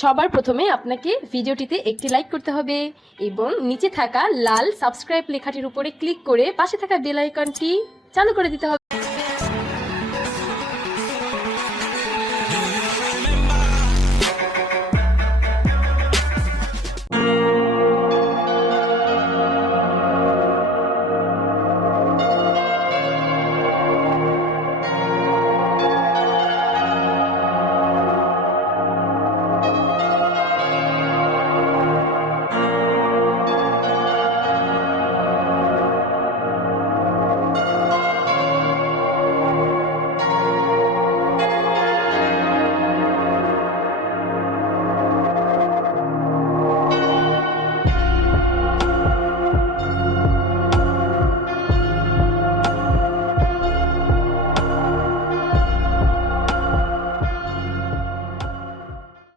সবার প্রথমে আপনাকে ভিডিওটিতে একটি লাইক করতে হবে এবং নিচে থাকা লাল সাবস্ক্রাইব লেখাটির উপরে ক্লিক করে পাশে থাকা বেল আইকনটি চালু করে দিতে হবে।